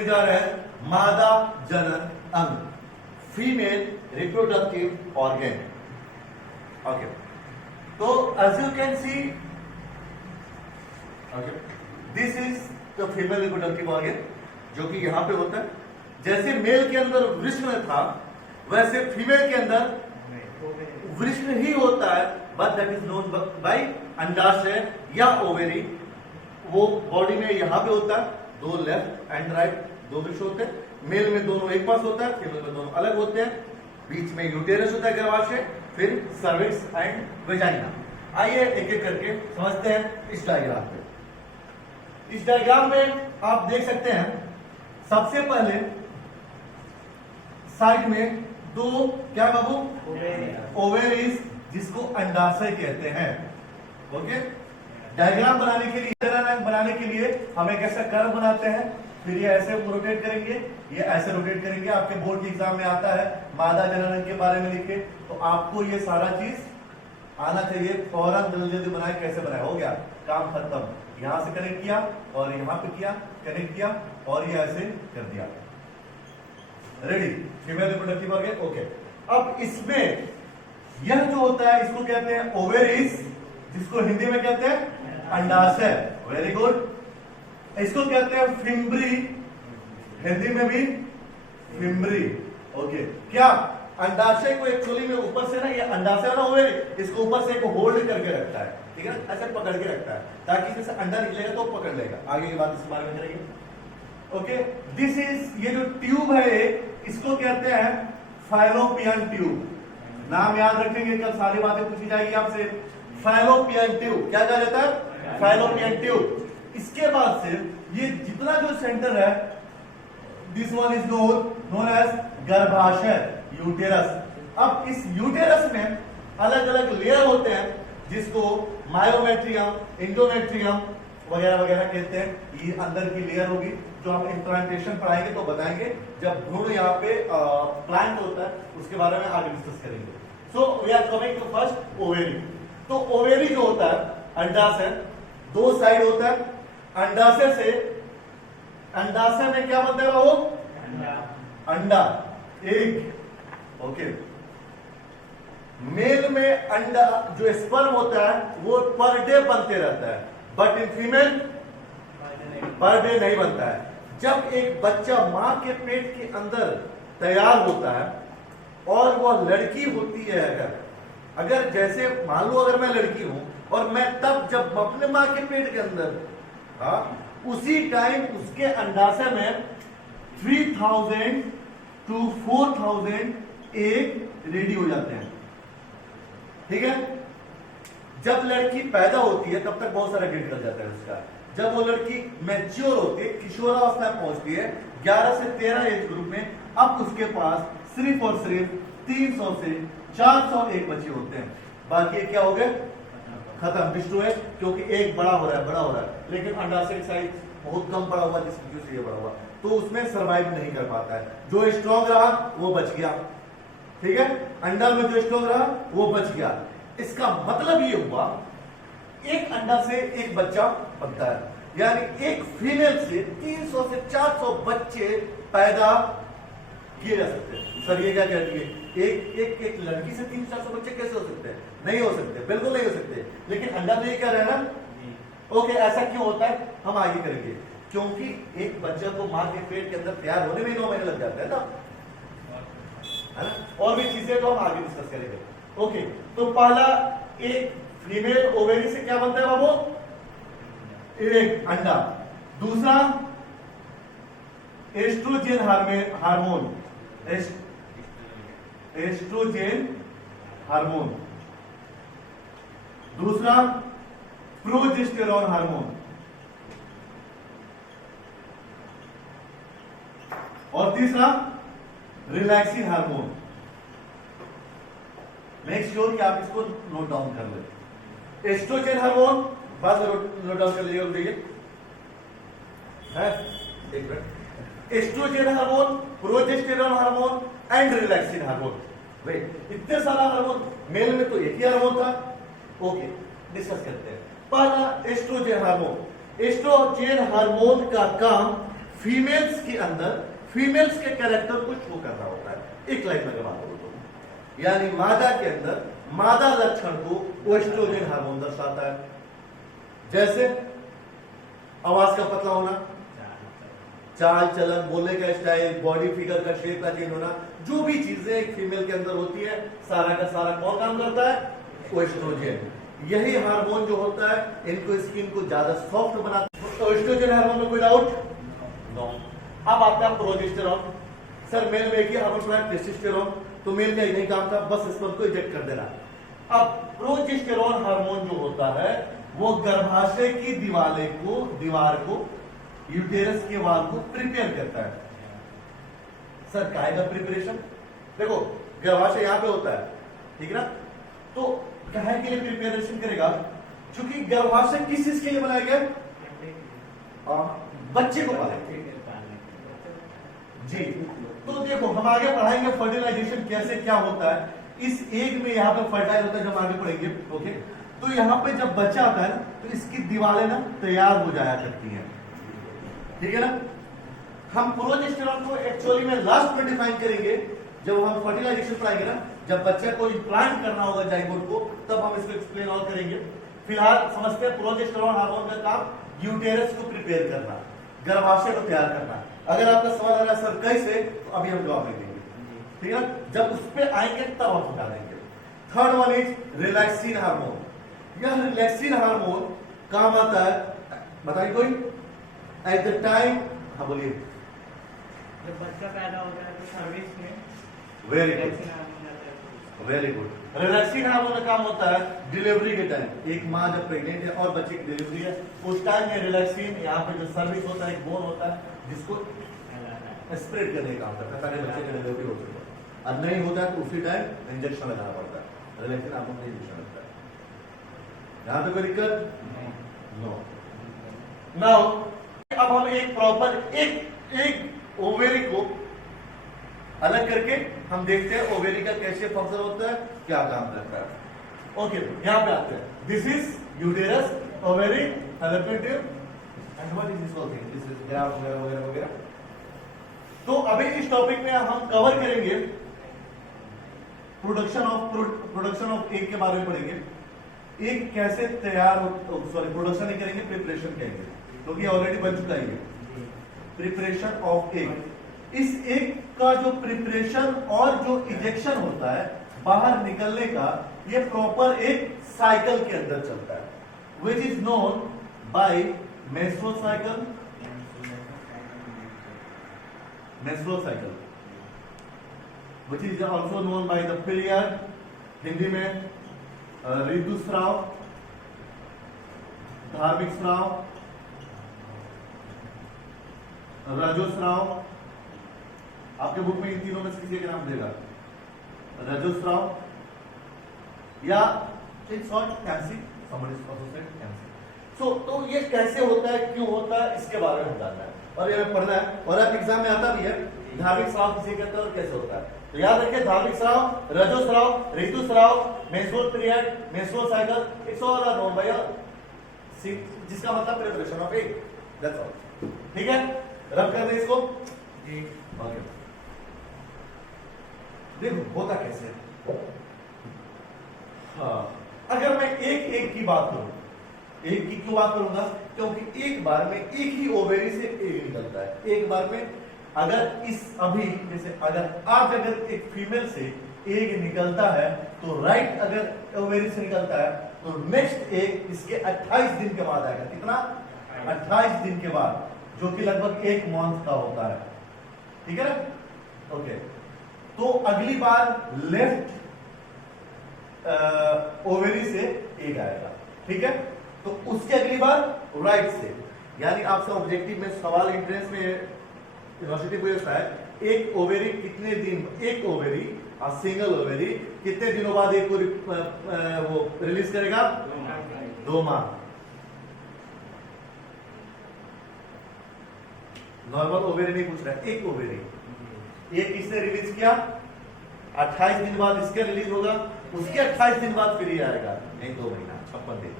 करने जा रहे हैं मादा जनन अंग, फीमेल रिप्रोडक्टिव ऑर्गन। ओके, तो as you can see, okay, this is the female reproductive organ जो कि यहां पे होता है। जैसे मेल के अंदर वृषण था वैसे फीमेल के अंदर वृषण ही होता है, but that is known by अंडाशय या ओवेरी। वो बॉडी में यहां पे होता है, दो लेफ्ट एंड राइट दो वृक्ष होते हैं। मेल में दोनों एक पास होता है, फीमेल में दोनों अलग होते हैं। बीच में यूटेरस होता है गर्भाशय, फिर सर्विक्स एंड वेजाइना। आइए एक एक करके समझते हैं इस डायग्राम पे। इस डायग्राम में आप देख सकते हैं सबसे पहले साइड में दो क्या बाबू ओवेरीज जिसको अंडाशय कहते हैं। ओके, डायग्राम बनाने के लिए हम एक ऐसा कर्व बनाते हैं, फिर ये ऐसे रोटेट करेंगे, ये ऐसे रोटेट करेंगे। आपके बोर्ड के एग्जाम में आता है मादा जनन के बारे में लिखे, तो आपको ये सारा चीज आना चाहिए। फौरन जल्दी जल्दी बनाए, कैसे बनाए, हो गया काम खत्म। यहां से कनेक्ट किया और यहां पे किया, कनेक्ट किया और ये ऐसे कर दिया, ready, female reproductive organ. Okay, अब इसमें यह जो होता है इसको कहते हैं ओवेरीज, जिसको हिंदी में कहते हैं अंडाशय। Very good. इसको कहते हैं फिम्बरी, हिंदी में भी फिम्बरी। ओके, क्या अंडाशय को एक्चुअली में ऊपर से ना, ये अंडाशय ना ओवेरी, इसको ऊपर से एक होल्ड करके रखता है, ठीक है ना, ऐसे पकड़ के रखता है ताकि जैसे अंडा निकलेगा तो पकड़ लेगा। आगे की बात इस बारे में करेंगे। ओके, दिस इज, ये जो ट्यूब है इसको कहते हैं फाइलोपियन ट्यूब। नाम याद रखेंगे, कल सारी बातें पूछी जाएगी आपसे। फाइलोपियन ट्यूब क्या कहा जाता है, फाइलोपियन ट्यूब। इसके बाद से ये जितना जो सेंटर है, this one is known as गर्भाशय, यूटेरस। अब इस यूटेरस में अलग अलग लेयर होते हैं जिसको मायोमेट्रियम, इंडोमेट्रियम वगैरह वगैरह कहते हैं। ये अंदर की लेयर होगी जो हम इम्प्लांटेशन पढ़ाएंगे तो बताएंगे, जब भ्रूण यहाँ पे प्लांट होता है उसके बारे में आगे डिस्कस करेंगे। So we are coming to first ovary. तो ओवेरी जो होता है अंडाशय, दो साइड होता है। अंडाशय में क्या बनता है वो, अंडा, एग। ओके, मेल में अंडा जो स्पर्म होता है वो पर डे बनते रहता है, but in female per day नहीं बनता है। जब एक बच्चा मां के पेट के अंदर तैयार होता है और वह लड़की होती है, अगर जैसे मान लो अगर मैं लड़की हूं और मैं तब जब अपने मां के पेट के अंदर, उसी टाइम उसके अंडाशय में 3000 to 4000 एग रेडी हो जाते हैं, ठीक है। जब लड़की पैदा होती है तब तक बहुत सारा गेट कर जाता है उसका। जब वो लड़की मैच्योर होती है, किशोरावस्था में पहुंचती है 11 से 13 एज ग्रुप में, अब उसके पास सिर्फ और सिर्फ 300 से 400 एग बचे होते हैं। बाकी क्या हो गए, खत्म, डिस्ट्रॉय, क्योंकि एक बड़ा हो रहा है, लेकिन अंडाशय की साइज बहुत कम पड़ा हुआ, जिस वजह से ये बड़ा हुआ, तो उसमें सर्वाइव नहीं कर पाता है। जो स्ट्रॉन्ग रहा वो बच गया, ठीक है, अंडा में जो स्ट्रॉन्ग रहा वो बच गया। इसका मतलब ये हुआ एक अंडा से एक बच्चा बनता है, यानी एक फीमेल से 300 से 400 बच्चे पैदा किए जा सकते हैं। सर ये क्या कहती है, एक लड़की से 300-400 बच्चे कैसे हो सकते हैं? नहीं हो सकते, बिल्कुल नहीं हो सकते। लेकिन अंडा तो ये कह रहा है ना। ओके, ऐसा क्यों होता है हम आगे करेंगे, क्योंकि एक बच्चे को मां के पेट के अंदर तैयार होने में 9 महीने लग जाते हैं ना, है ना। और भी चीजें तो हम आगे डिस्कस करेंगे। ओके, तो पहला एक फीमेल ओवेरी से क्या बनता है बाबू, एक अंडा। दूसरा एस्ट्रोजन हार्मोन, एस्ट्रोजन हार्मोन। दूसरा प्रोजेस्टेरॉन हार्मोन। और तीसरा रिलैक्सिन हार्मोन। मेक श्योर कि आप इसको नोट डाउन कर ले। एस्ट्रोजन हार्मोन बाद नोट डाउन कर लीजिए, है एक minute. Oestrogen hormone, progesterone hormone and relaxin hormone. Wait, इतने सारा हार्मोन, मेल में तो एक ही हार्मोन था। ओके, डिस्कस करते हैं। पहला एस्ट्रोजन हार्मोन। एस्ट्रोजन हार्मोन का काम फीमेल्स के अंदर फीमेल्स के कैरेक्टर को शो कर रहा होता है। एक लाइन में अगर बात करूं तो यानी मादा के अंदर मादा लक्षण को एस्ट्रोजन हार्मोन दर्शाता है, जैसे आवाज का पतला होना, चाल चलन, बोलने का स्टाइल, बॉडी फिगर का शेप का चेंज होना, जो भी चीजें एक फीमेल के अंदर होती है सारा का सारा कौन काम करता है? एस्ट्रोजन। यही हार्मोन जो होता है इनको स्किन को ज्यादा सॉफ्ट बनाता है। तो एस्ट्रोजन हार्मोन में कोई डाउट? नो। अब आता है प्रोजेस्टेरॉन। सर मेल में एक ही हार्मोन पड़ा है टेस्टोस्टेरोन, तो मेल का नहीं काम था, बस इस पर को इजेक्ट कर देना। अब प्रोजेस्टेरॉन हार्मोन जो होता है वो गर्भाशय की दीवार को यूटेरस के वाल को प्रिपेयर करता है। सर काय का प्रिपरेशन? देखो गर्भाशय यहां पे होता है, ठीक है ना, तो काहे के लिए प्रिपरेशन करेगा? क्योंकि गर्भाशय किस चीज के लिए बनाया गया? बच्चे को पालने जी। तो देखो हम आगे पढ़ाएंगे फर्टिलाइजेशन कैसे क्या होता है, इस एग में यहाँ पे फर्टाइल होता है, जब आगे पढ़ेंगे। ओके, तो यहाँ पे जब बच्चा आता है ना तो इसकी दीवारें ना तैयार हो जाया करती हैं, ठीक है ना। हम प्रोजेस्टेरॉन को एक्चुअली में लास्ट में डिफाइन करेंगे जब हम फर्टिलाइजेशन पढ़ाएंगे ना, जब बच्चे को इम्प्लांट करना होगा जाइगोट को, तब हम इसको एक्सप्लेन और करेंगे। फिलहाल समझते हैं प्रोजेस्टेरॉन हार्मोन का काम यूटेरस को प्रिपेयर करना, गर्भाशय को तैयार करना। अगर आपका सवाल आ रहा है सर कैसे, तो अभी हम जवाब देंगे, ठीक है। जब उस पर आएंगे तब हम बता देंगे। Third one is relaxin hormone. यह रिलैक्सिन हार्मोन काम आता है, बताइए कोई? एट द टाइम, हाँ बोलिए। जब बच्चा पैदा होता है तो सर्विस में very good, very good. Relaxin hormone का काम होता है डिलीवरी के टाइम। एक माँ जब प्रेग्नेंट है और बच्चे की डिलीवरी है, उस टाइम में रिलैक्सिन यहाँ पे जो सर्विस होता है, एक बोन होता है जिसको स्प्रेड करने का काम करता है ताकि बच्चे की डिलीवरी हो सके। अब नहीं होता है तो उसी टाइम इंजेक्शन लगाना पड़ता है। रिलैक्सिन हार्मोन का इंजेक्शन लगता है। यहाँ पे कोई दिक्कत? नो। नाउ अब हम एक प्रॉपर एक ओवेरी को अलग करके हम देखते हैं ओवेरी का कैसे फंक्शन होता है, क्या काम करता है। ओके, यहां पे आते हैं। This is uterus, ovary, fallopian and what is this whole thing? This is graph वगैरह वगैरह वगैरह। तो अभी इस टॉपिक में हम कवर करेंगे प्रोडक्शन ऑफ एग के बारे में पढ़ेंगे। एग कैसे तैयार हो, सॉरी प्रोडक्शन नहीं करेंगे, प्रिपरेशन करेंगे, क्योंकि ऑलरेडी बन चुका है। प्रिपरेशन ऑफ एग, इस एग का जो प्रिपरेशन और जो इजेक्शन होता है बाहर निकलने का, ये प्रॉपर एक साइकिल के अंदर चलता है, which is known by menstrual cycle. Menstrual cycle which is also known by the period, Hindi में ऋतुस्राव, धार्मिक स्राव, रजोस्राव। आपके बुक में इन तीनों में से किसी का नाम देगा? रजोस्राव या इन शॉर्ट कैंसी, समबडी इज एसोसिएटेड कैंसी। सो तो ये कैसे होता है, क्यों होता है, इसके बारे में जानना है और ये पढ़ना है। और आप एग्जाम में आता भी है धार्मिक स्राव किसे कहते हैं और कैसे होता है। तो याद रखिए धार्मिक स्राव, रजोस्राव, ऋतुस्राव, menstrual period, menstrual cycle, it's all are known by जिसका मतलब preparation of egg, that's all. ठीक है, रब कर दे इसको जी। ओके, देखो होता कैसे। हाँ, अगर मैं एक की बात करूं, एक की क्यों बात करूंगा? क्योंकि एक बार में एक ही ओवेरी से एग निकलता है। एक बार में अगर इस अभी जैसे अगर आज अगर एक फीमेल से एग निकलता है तो राइट, अगर ओवेरी से निकलता है तो नेक्स्ट एग इसके 28 दिन के बाद आएगा। कितना? 28 दिन के बाद, जो कि लगभग 1 मंथ का होता है। ठीक है ना? ओके, तो अगली बार लेफ्ट ओवेरी से एग आएगा। ठीक है, तो उसके अगली बार राइट से। यानी आपसे ऑब्जेक्टिव में सवाल एंट्रेंस में यूनिवर्सिटी पूछता है, एक ओवेरी कितने दिन, एक ओवेरी सिंगल ओवेरी कितने दिनों बाद एक वो रिलीज करेगा? 2 माह। नॉर्मल ओवेरी नहीं पूछ रहा है, एक ओवेरी। ये किसने रिलीज किया? 28 दिन बाद इसके रिलीज होगा, उसके 28 दिन बाद फिर ये आएगा, नहीं 2 महीना 56 दिन।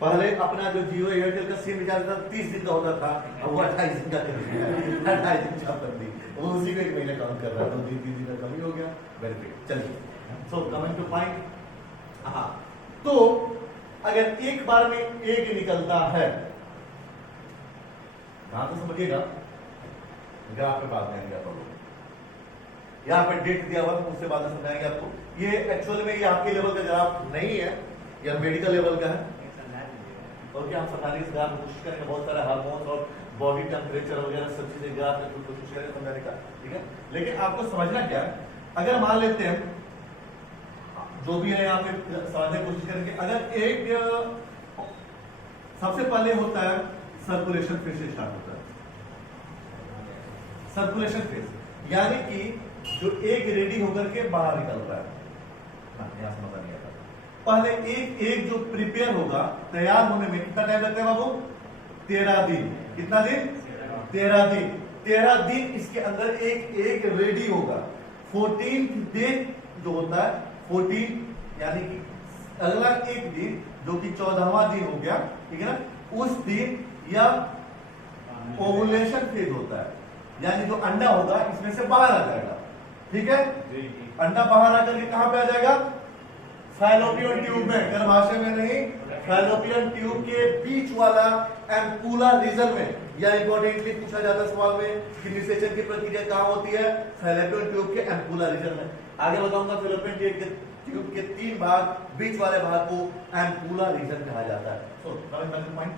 पहले अपना जो जियो एयरटेल का सिम रिचार्ज था 30 दिन का होता था, अब वो 28 दिन का कर दिया, 28 दिन का कर दी, वो उसी में एक महीने काउंट कर रहा है, 2-3 दिन का कमी हो गया। बेनिफिट। चलिए सो कमिंग टू पॉइंट। हाँ, तो अगर एक बार में एक निकलता है, यहां तो समझिएगा, ग्राफ पे बात करेंगे आप लोग, यहाँ पे डेट दिया हुआ है, उससे बात समझाएंगे आपको। ये एक्चुअल में ये आपके लेवल का ग्राफ नहीं है, यह मेडिकल लेवल का है, और क्या हम समझाने की कोशिश करेंगे, बहुत सारे हार्मोन्स और बॉडी टेम्परेचर वगैरह सब चीजें ग्राफ में कोशिश करेंगे समझाने का, ठीक है। लेकिन आपको समझना क्या है, अगर मान लेते हैं जो भी है यहाँ पे समझने की कोशिश करेंगे, अगर एक सबसे पहले होता है सर्कुलेशन फेज से स्टार्ट होता है, सर्कुलेशन फेज यानी कि जो एक रेडी होकर के बाहर निकल रहा है, यहाँ समझ नहीं आता। पहले एक जो प्रिपेयर होगा, तैयार होने में कितना टाइम लगता है बाबू? 13 दिन। कितना दिन? 13 दिन। 13 दिन इसके अंदर एक रेडी होगा। 14th डे जो होता है, 14 यानी कि अगला एक दिन जो कि 14वां दिन हो गया, ठीक है ना, उस दिन या ओवुलेशन फेज होता है, यानी जो अंडा होगा इसमें से बाहर आ जाएगा, ठीक है। अंडा बाहर आकर के कहां पे आ जाएगा? फैलोपियन ट्यूब में, गर्भाशय में नहीं, फैलोपियन ट्यूब के बीच वाला एम्पूला रीजन में। या इंपॉर्टेंटली पूछा जाता है सवाल में कि निषेचन की प्रक्रिया कहां होती है? फैलोपियन ट्यूब के एम्पूला रीजन में। आगे बताऊंगा, फैलोपियन ट्यूब के 3 भाग, बीच वाले भाग को एम्पूला रीजन कहा जाता है। पॉइंट।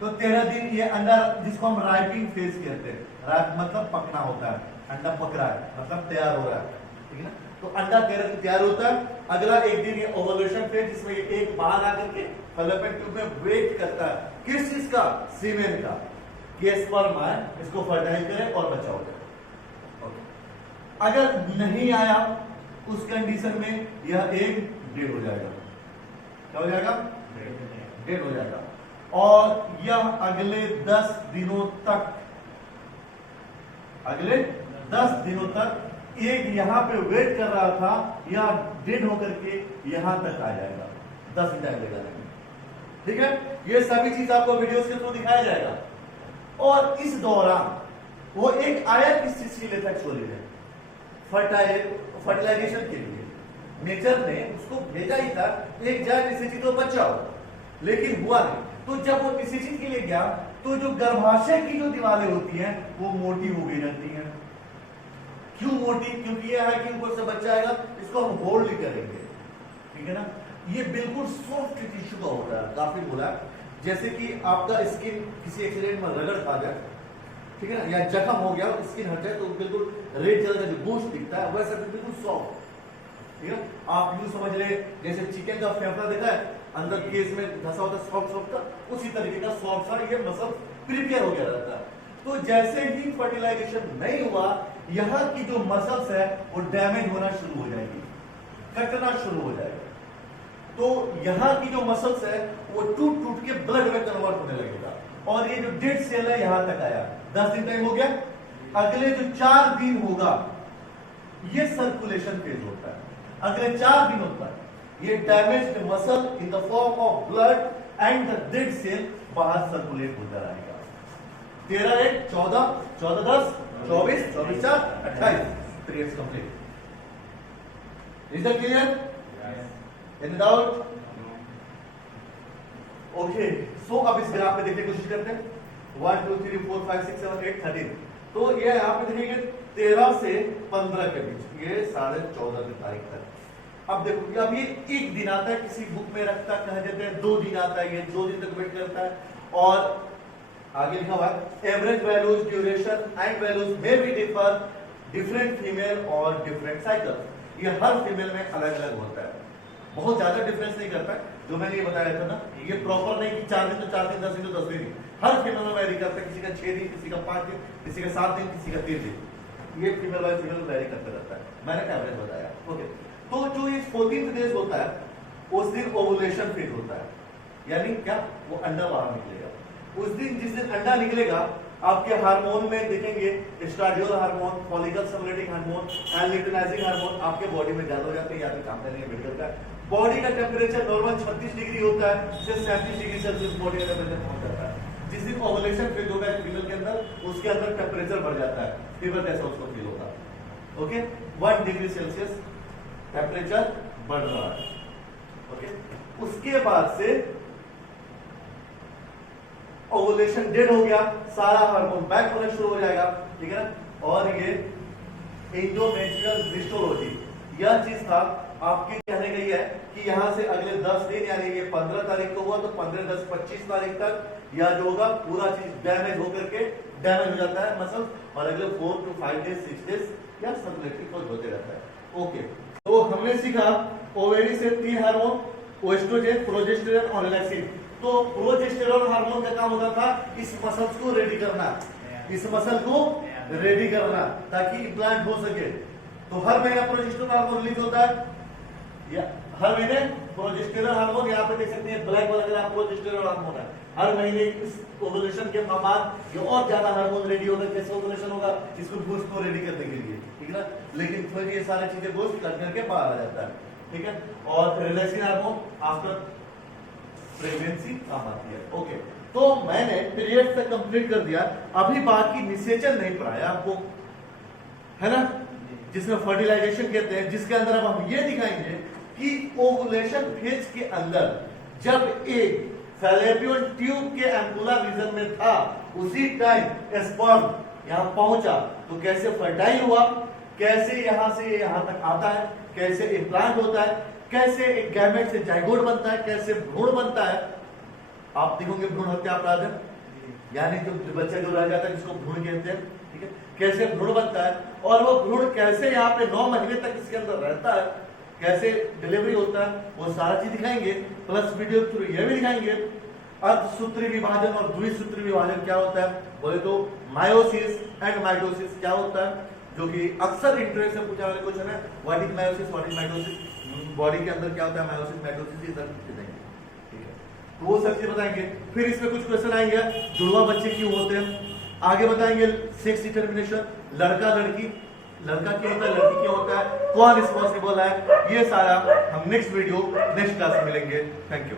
तो 13 दिन ये अंडा, जिसको हम राइपिंग फेज कहते हैं, राइप मतलब पकना होता है, अंडा पक रहा है मतलब तैयार हो रहा है, ठीक है ना। तो अंडा 13 दिन तैयार होता है। अगला एक दिन ये ओवुलेशन फेज, जिसमें ये एक बाहर आकर के फैलोपियन ट्यूब में वेट करता है, किस चीज का? सीमेन का, कि स्पर्म आए, इसको फर्टाइल करे और बच्चा हो जाए। अगर नहीं आया उस कंडीशन में यह एक डेड हो जाएगा। क्या हो जाएगा? डेड हो जाएगा। और यह अगले 10 दिनों तक, अगले 10 दिनों तक एक यहां पे वेट कर रहा था, या डेड होकर के यहां तक आ जाएगा। 10 दिन टाइम लगेगा, ठीक है। ये सभी चीज आपको वीडियोस के थ्रू दिखाया जाएगा। और इस दौरान वो एक आया किस चीज के लिए था? एक्चुअली फर्टिलाइजेशन के लिए। नेचर ने उसको भेजा ही था, एक जाए निषेचित तो बच्चा हो, लेकिन हुआ नहीं। तो जब वो निषेचित के लिए गया, तो जो गर्भाशय की जो दीवारें होती हैं वो मोटी हो गई रहती हैं। क्यों मोटी? क्योंकि यह है कि ऊपर से बच्चा आएगा, इसको हम होल्ड करेंगे, ठीक है ना। ये बिल्कुल सॉफ्ट टिश्यू का होता है, काफी बोला, जैसे कि आपका स्किन किसी एक्सीडेंट में रगड़ खा जाए, ठीक है ना, या जख्म हो गया, स्किन हट जाए तो बिल्कुल रेड कलर का जो बूस्ट दिखता है, वैसा बिल्कुल सॉफ्ट, ठीक है। आप यूं समझ ले जैसे चिकन का फेफड़ा देखा है, अंदर केस में धसा होता है सॉफ्ट का, उसी तरीके का सॉफ्ट सा ये मसल प्रिपेयर हो गया रहता है। तो जैसे ही फर्टिलाइजेशन नहीं हुआ, यहाँ की जो मसल्स है वो डैमेज होना शुरू हो जाएगी, कटना शुरू हो जाएगा। तो यहाँ की जो मसल्स है वो टूट टूट के ब्लड में कन्वर्ट होने लगेगा, और ये जो डेड सेल है यहां तक आया। 10 दिन टाइम हो गया। अगले जो 4 दिन होगा ये सर्कुलेशन फेज होता है। अगले 4 दिनों तक ये damaged muscle in the form of blood and the dead cell बाहर सर्कुलेट होता रहेगा। 13 1 14 14 10 24 24 4 28 periods complete. Is that clear? Any doubt? Okay, so अब इस ग्राफ में देखने की कोशिश करते हैं। 1 2 3 4 5 6 7 8 13। तो ये यहाँ पे देखेंगे 13 से 15 के बीच, ये 14.5 तारीख तक। अब देखो, अब ये एक दिन आता है, किसी बुक में रखता कह देते हैं 2 दिन आता है, ये 2 दिन तक वेट करता है। और आगे लिखा हुआ है average values duration and values may be differ different female और डिफरेंट साइकिल। ये हर फीमेल में अलग अलग होता है, बहुत ज्यादा डिफरेंस नहीं करता है। जो मैंने ये बताया था ना, ये प्रॉपर नहीं कि 4 दिन तो 4 दिन, 10 दिन तो 10 दिन, हर फीमेल में वैरी करता है। किसी का 6 दिन, किसी का 5 दिन, किसी का 7 दिन, किसी का 3 दिन। ये फीमेल बाय फीमेल वैरी करता रहता है, मैंने एवरेज बताया। ओके, तो जो ये 14th डेज होता है उस दिन ओवुलेशन फेज होता है, यानी क्या? वो अंडा बाहर निकलेगा। उस दिन, जिस दिन अंडा निकलेगा, आपके हार्मोन में देखेंगे estradiol hormone, follicle stimulating hormone and luteinizing hormone आपके बॉडी में ज्यादा हो जाते हैं, या फिर काम करने मेडिकल का बॉडी का टेम्परेचर नॉर्मल 36 डिग्री होता है, से 37 डिग्री सेल्सियस बॉडी का टेम्परेचर पहुंच जाता है। जिस दिन ओवुलेशन फेज होगा एक फीमेल के अंदर, उसके अंदर टेम्परेचर बढ़ जाता है, फीवर जैसा उसको फील होगा। ओके, 1 डिग्री सेल्सियस टेम्परेचर बढ़ रहा है। ओके, उसके बाद से ओवुलेशन डेड हो गया, सारा हार्मोन बैक होना शुरू हो जाएगा, ठीक है ना। और ये एंडोमेट्रियल हिस्टोलॉजी, यह चीज था आपके कहने का ये है कि यहां से अगले 10 दिन, यानी ये 15 तारीख को हुआ तो 15, 10, 25 तारीख तक यह जो होगा पूरा चीज डैमेज होकर के डैमेज हो जाता है मसल, और अगले 4 to 5 डेज 6 डेज या सर्कुलेटरी फ्लो होते रहता है। ओके, तो हमने सीखा ओवेरी से 3 हार्मोन, ओएस्ट्रोजन, प्रोजेस्टेरॉन और रिलैक्सिन। तो प्रोजेस्टेरॉन हार्मोन का काम होता था इस मसल्स को रेडी करना, इस मसल को रेडी करना ताकि इम्प्लांट हो सके। तो हर महीना प्रोजेस्टेरॉन हार्मोन रिलीज होता है, या हर महीने प्रोजेस्टेरॉन हार्मोन, यहाँ पे देख सकते हैं ब्लैक वाला प्रोजेस्टेरॉन हार्मोन है। हर महीने इस ओवुलेशन के बाद ये और ज्यादा हार्मोन रेडी होगा। कैसे ओवुलेशन होगा? इसको बूस्ट को रेडी करने के लिए, ठीक है ना। लेकिन फिर ये सारी चीजें बूस्ट कर करके बाहर आ जाता है, ठीक है। और रिलैक्सिन हार्मोन आफ्टर प्रेगनेंसी काम आती है। ओके, तो मैंने पीरियड तक कंप्लीट कर दिया, अभी बाकी निषेचन नहीं पढ़ाया आपको, है ना, जिसमें फर्टिलाइजेशन कहते हैं, जिसके अंदर अब हम ये दिखाएंगे कि ओवुलेशन फेज के अंदर जब एक फैलोपियन ट्यूब के एम्पुलर रीजन में था, उसी टाइम स्पर्म यहां पहुंचा तो कैसे फर्टाइल हुआ, कैसे यहां से यहां तक आता है, कैसे इम्प्लांट होता है, कैसे एक गैमेट से जाइगोट बनता है, कैसे भ्रूण बनता है। आप देखोगे भ्रूण हत्या अपराध है, यानी जो बच्चा जो रह जाता है जिसको भ्रूण कहते हैं, ठीक है, कैसे भ्रूण बनता है और वो भ्रूण कैसे यहाँ पे 9 महीने तक इसके अंदर रहता है, कैसे डिलीवरी होता है, वो सारा चीज दिखाएंगे। प्लस वीडियो थ्रू ये भी दिखाएंगे अर्धसूत्री विभाजन और द्विसूत्री विभाजन क्या होता है, बोले तो मायोसिस एंड माइटोसिस क्या होता है, जो कि अक्सर इंटरेस्ट से पूछा वाले क्वेश्चन है। What is meiosis, what is mitosis, body के अंदर क्या होता है, मायोसिस माइटोसिस, ये सब बताएंगे, ठीक है। तो वो सब चीज बताएंगे। फिर इसमें कुछ क्वेश्चन आएंगे, जुड़वा बच्चे क्यों होते हैं, आगे बताएंगे सेक्स डिटर्मिनेशन, लड़का लड़की, लड़का क्यों होता है, लड़की क्यों होता है, कौन रिस्पॉन्सिबल है, ये सारा हम नेक्स्ट वीडियो नेक्स्ट क्लास में मिलेंगे। Thank you.